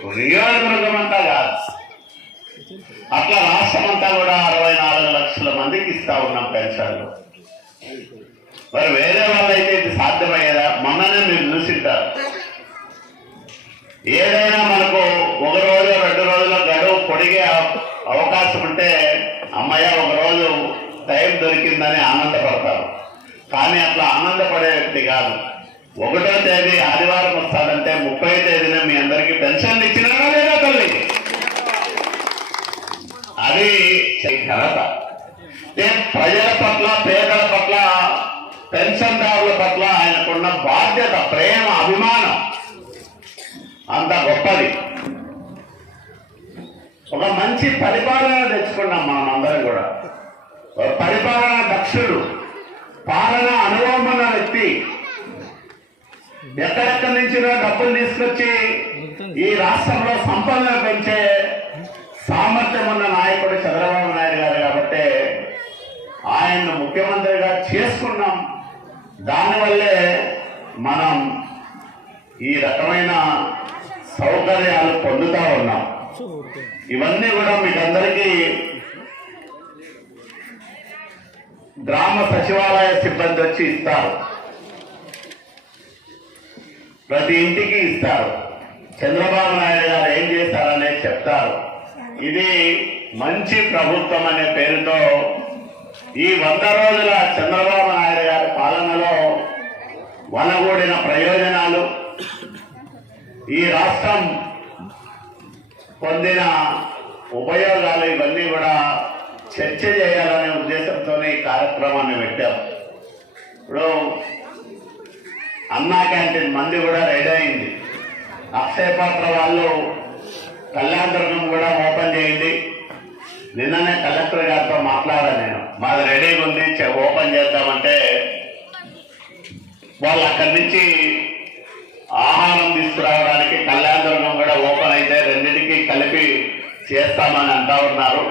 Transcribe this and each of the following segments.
నియోజకవర్గం అంతా కాదు. అట్లా రాష్ట్రం అంతా కూడా అరవై నాలుగు లక్షల మందికి ఇస్తా ఉన్నాం పెన్షన్లు. మరి వేరే వాళ్ళైతే ఇది సాధ్యమయ్యేదా? మొన్ననే మీరు చూసింటారు ఏదైనా మనకు ఒక రోజు రెండు రోజుల గడువు పొడిగే అవకాశం ఉంటే అమ్మయ్య ఒక రోజు టైం దొరికిందని ఆనందపడతారు. కానీ అట్లా ఆనందపడే వ్యక్తి కాదు. ఒకటో తేదీ ఆదివారం వస్తా అది ఘనత. నేను ప్రజల పట్ల పేదల పట్ల పెన్షన్దారుల పట్ల ఆయనకున్న బాధ్యత ప్రేమ అభిమానం అంత గొప్పది. ఒక మంచి పరిపాలన తెచ్చుకున్నాం మనం అందరం కూడా. ఒక పరిపాలన దక్షుడు పాలన అనుభవం ఉన్న వ్యక్తి. ఎక్కడెక్కడి నుంచినో డబ్బులు తీసుకొచ్చి ఈ రాష్ట్రంలో సంపన్న సామర్థ్యం ఉన్న నాయకుడు చంద్రబాబు నాయుడు గారు కాబట్టి ఆయన్ను ముఖ్యమంత్రిగా చేసుకున్నాం. దానివల్లే మనం ఈ రకమైన సౌకర్యాలు పొందుతా ఉన్నాం. ఇవన్నీ కూడా మీకందరికీ గ్రామ సచివాలయ సిబ్బంది వచ్చి ఇస్తారు. ప్రతి ఇంటికి ఇస్తారు. చంద్రబాబు నాయుడు గారు ఏం చేస్తారనేది చెప్తారు. ఇది మంచి ప్రభుత్వం అనే పేరుతో ఈ వంద రోజుల చంద్రబాబు నాయుడు గారి పాలనలో వనగూడిన ప్రయోజనాలు ఈ రాష్ట్రం పొందిన ఉపయోగాలు ఇవన్నీ కూడా చర్చ చేయాలనే ఉద్దేశంతో ఈ కార్యక్రమాన్ని పెట్టాం. ఇప్పుడు అన్నా క్యాంటీన్ మంది కూడా రెడీ అయింది. అక్షయ పాత్ర వాళ్ళు కళ్యాణదుర్గం కూడా ఓపెన్ చేయండి. నిన్ననే కలెక్టర్ గారితో మాట్లాడాను నేను. మాది రెడీగా ఉంది ఓపెన్ చేద్దామంటే వాళ్ళు అక్కడి నుంచి ఆహారం తీసుకురావడానికి కళ్యాణదుర్గం కూడా ఓపెన్ అయితే రెండింటికి కలిపి చేస్తామని అంటా ఉన్నారు.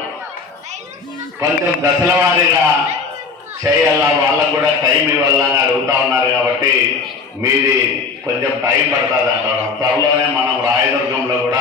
కొంచెం దశల వారీగా చేయాలా? వాళ్ళకు కూడా టైం ఇవ్వాలని అడుగుతా ఉన్నారు కాబట్టి మీది కొంచెం టైం పడుతుంది అంటారు. త్వరలోనే మనం రాయదుర్గంలో కూడా